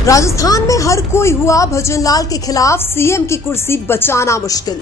राजस्थान में हर कोई हुआ भजनलाल के खिलाफ सीएम की कुर्सी बचाना मुश्किल।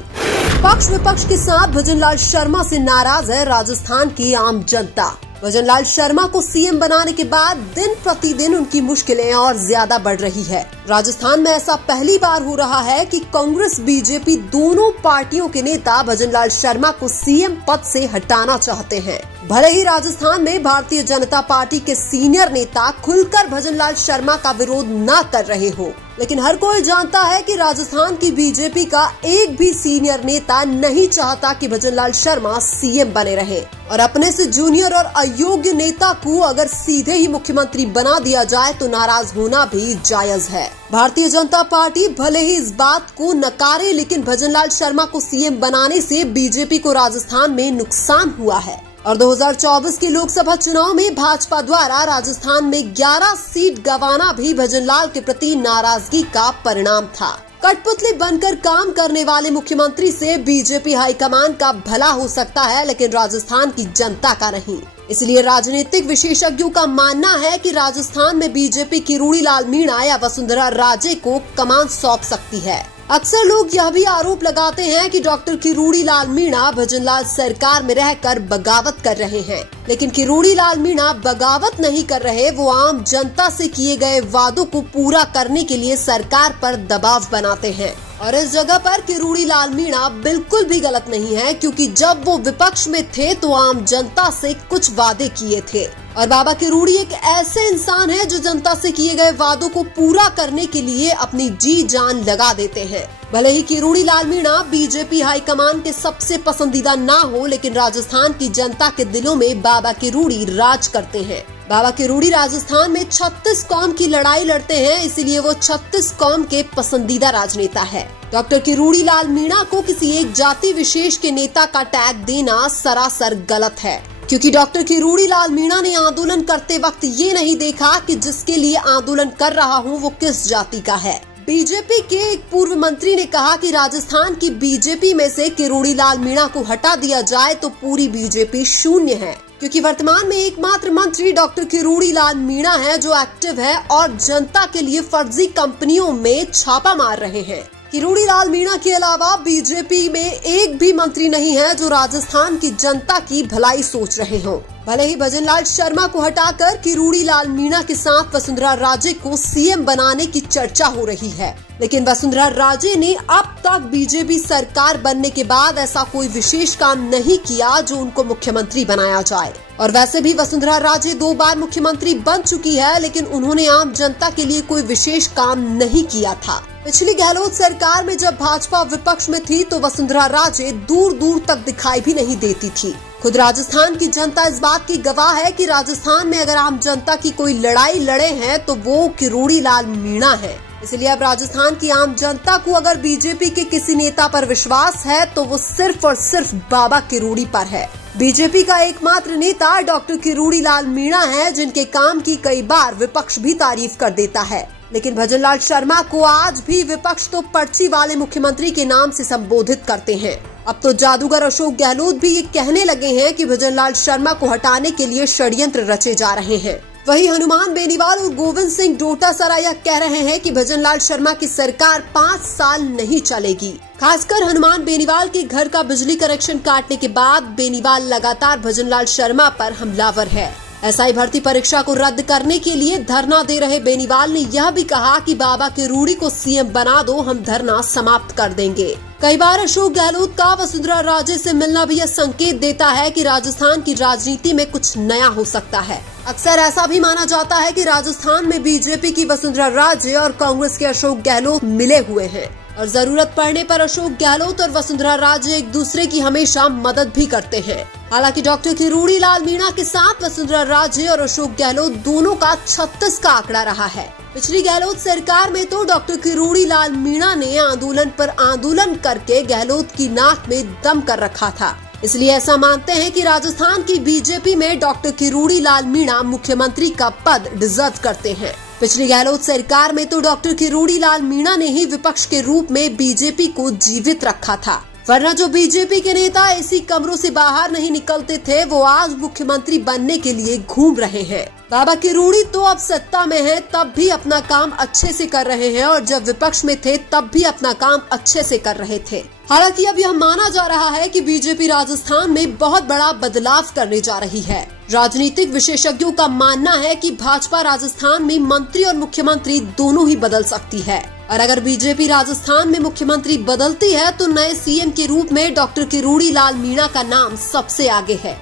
पक्ष विपक्ष के साथ भजनलाल शर्मा से नाराज है राजस्थान की आम जनता। भजनलाल शर्मा को सीएम बनाने के बाद दिन प्रतिदिन उनकी मुश्किलें और ज्यादा बढ़ रही है। राजस्थान में ऐसा पहली बार हो रहा है कि कांग्रेस बीजेपी दोनों पार्टियों के नेता भजनलाल शर्मा को सीएम पद से हटाना चाहते हैं। भले ही राजस्थान में भारतीय जनता पार्टी के सीनियर नेता खुलकर भजनलाल शर्मा का विरोध न कर रहे हो, लेकिन हर कोई जानता है कि राजस्थान की बीजेपी का एक भी सीनियर नेता नहीं चाहता कि भजनलाल शर्मा सीएम बने रहे और अपने से जूनियर और अयोग्य नेता को अगर सीधे ही मुख्यमंत्री बना दिया जाए तो नाराज होना भी जायज है। भारतीय जनता पार्टी भले ही इस बात को नकारे, लेकिन भजनलाल शर्मा को सीएम बनाने से बीजेपी को राजस्थान में नुकसान हुआ है और 2024 के लोकसभा चुनाव में भाजपा द्वारा राजस्थान में 11 सीट गंवाना भी भजनलाल के प्रति नाराजगी का परिणाम था। कठपुतली बनकर काम करने वाले मुख्यमंत्री से बीजेपी हाईकमान का भला हो सकता है, लेकिन राजस्थान की जनता का नहीं। इसलिए राजनीतिक विशेषज्ञों का मानना है कि राजस्थान में बीजेपी किरोड़ीलाल मीणा या वसुंधरा राजे को कमान सौंप सकती है। अक्सर लोग यह भी आरोप लगाते हैं कि डॉक्टर किरोड़ीलाल मीणा भजनलाल सरकार में रहकर बगावत कर रहे हैं, लेकिन किरोड़ीलाल मीणा बगावत नहीं कर रहे। वो आम जनता से किए गए वादों को पूरा करने के लिए सरकार पर दबाव बनाते हैं और इस जगह पर किरोड़ीलाल मीणा बिल्कुल भी गलत नहीं है, क्योंकि जब वो विपक्ष में थे तो आम जनता से कुछ वादे किए थे और बाबा किरोड़ी एक ऐसे इंसान है जो जनता से किए गए वादों को पूरा करने के लिए अपनी जी जान लगा देते हैं। भले ही किरोड़ीलाल मीणा बीजेपी हाईकमान के सबसे पसंदीदा ना हो, लेकिन राजस्थान की जनता के दिलों में बाबा किरोड़ी राज करते हैं। बाबा किरोड़ी राजस्थान में 36 कौम की लड़ाई लड़ते हैं, इसलिए वो 36 कौम के पसंदीदा राजनेता है। डॉक्टर किरोड़ीलाल मीणा को किसी एक जाति विशेष के नेता का टैग देना सरासर गलत है, क्योंकि डॉक्टर किरोड़ीलाल मीणा ने आंदोलन करते वक्त ये नहीं देखा कि जिसके लिए आंदोलन कर रहा हूँ वो किस जाति का है। बीजेपी के एक पूर्व मंत्री ने कहा कि राजस्थान की बीजेपी में से किरोड़ीलाल मीणा को हटा दिया जाए तो पूरी बीजेपी शून्य है, क्योंकि वर्तमान में एकमात्र मंत्री डॉक्टर किरोड़ीलाल मीणा है जो एक्टिव है और जनता के लिए फर्जी कंपनियों में छापा मार रहे हैं। किरोड़ीलाल मीणा के अलावा बीजेपी में एक भी मंत्री नहीं है जो राजस्थान की जनता की भलाई सोच रहे हों। भले ही भजनलाल शर्मा को हटाकर किरोड़ीलाल मीणा के साथ वसुंधरा राजे को सीएम बनाने की चर्चा हो रही है, लेकिन वसुंधरा राजे ने अब तक बीजेपी सरकार बनने के बाद ऐसा कोई विशेष काम नहीं किया जो उनको मुख्यमंत्री बनाया जाए। और वैसे भी वसुंधरा राजे 2 बार मुख्यमंत्री बन चुकी है, लेकिन उन्होंने आम जनता के लिए कोई विशेष काम नहीं किया था। पिछली गहलोत सरकार में जब भाजपा विपक्ष में थी तो वसुंधरा राजे दूर दूर तक दिखाई भी नहीं देती थी। खुद राजस्थान की जनता इस बात की गवाह है कि राजस्थान में अगर आम जनता की कोई लड़ाई लड़े हैं तो वो किरोड़ीलाल मीणा है। इसलिए अब राजस्थान की आम जनता को अगर बीजेपी के किसी नेता पर विश्वास है तो वो सिर्फ और सिर्फ बाबा किरोड़ी पर है। बीजेपी का एकमात्र नेता डॉक्टर किरोड़ीलाल मीणा है, जिनके काम की कई बार विपक्ष भी तारीफ कर देता है, लेकिन भजनलाल शर्मा को आज भी विपक्ष तो पर्ची वाले मुख्यमंत्री के नाम से संबोधित करते हैं। अब तो जादूगर अशोक गहलोत भी ये कहने लगे हैं कि भजनलाल शर्मा को हटाने के लिए षड्यंत्र रचे जा रहे हैं। वही हनुमान बेनीवाल और गोविंद सिंह डोटासरा यह कह रहे हैं कि भजनलाल शर्मा की सरकार 5 साल नहीं चलेगी। खासकर हनुमान बेनीवाल के घर का बिजली कनेक्शन काटने के बाद बेनीवाल लगातार भजनलाल शर्मा पर हमलावर है। एसआई भर्ती परीक्षा को रद्द करने के लिए धरना दे रहे बेनीवाल ने यह भी कहा कि बाबा किरोड़ी को सीएम बना दो, हम धरना समाप्त कर देंगे। कई बार अशोक गहलोत का वसुंधरा राजे से मिलना भी यह संकेत देता है कि राजस्थान की राजनीति में कुछ नया हो सकता है। अक्सर ऐसा भी माना जाता है कि राजस्थान में बीजेपी की वसुंधरा राजे और कांग्रेस के अशोक गहलोत मिले हुए हैं और जरूरत पड़ने पर अशोक गहलोत और वसुंधरा राजे एक दूसरे की हमेशा मदद भी करते हैं। हालांकि डॉक्टर किरोड़ीलाल मीणा के साथ वसुंधरा राजे और अशोक गहलोत दोनों का 36 का आंकड़ा रहा है। पिछली गहलोत सरकार में तो डॉक्टर किरोड़ीलाल मीणा ने आंदोलन पर आंदोलन करके गहलोत की नाक में दम कर रखा था। इसलिए ऐसा मानते हैं कि राजस्थान की बीजेपी में डॉक्टर किरोड़ीलाल मीणा मुख्यमंत्री का पद डिजर्व करते हैं। पिछली गहलोत सरकार में तो डॉक्टर किरोड़ीलाल मीणा ने ही विपक्ष के रूप में बीजेपी को जीवित रखा था। वरना जो बीजेपी के नेता ऐसी कमरों से बाहर नहीं निकलते थे वो आज मुख्यमंत्री बनने के लिए घूम रहे हैं। बाबा किरोड़ी तो अब सत्ता में है तब भी अपना काम अच्छे से कर रहे हैं और जब विपक्ष में थे तब भी अपना काम अच्छे से कर रहे थे। हालांकि अब यह माना जा रहा है कि बीजेपी राजस्थान में बहुत बड़ा बदलाव करने जा रही है। राजनीतिक विशेषज्ञों का मानना है कि भाजपा राजस्थान में मंत्री और मुख्यमंत्री दोनों ही बदल सकती है और अगर बीजेपी राजस्थान में मुख्यमंत्री बदलती है तो नए सीएम के रूप में डॉक्टर किरोड़ी लाल मीणा का नाम सबसे आगे है।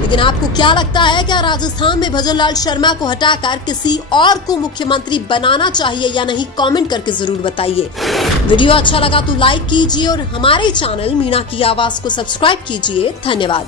लेकिन आपको क्या लगता है, क्या राजस्थान में भजन लाल शर्मा को हटाकर किसी और को मुख्यमंत्री बनाना चाहिए या नहीं? कमेंट करके जरूर बताइए। वीडियो अच्छा लगा तो लाइक कीजिए और हमारे चैनल मीणा की आवाज को सब्सक्राइब कीजिए। धन्यवाद।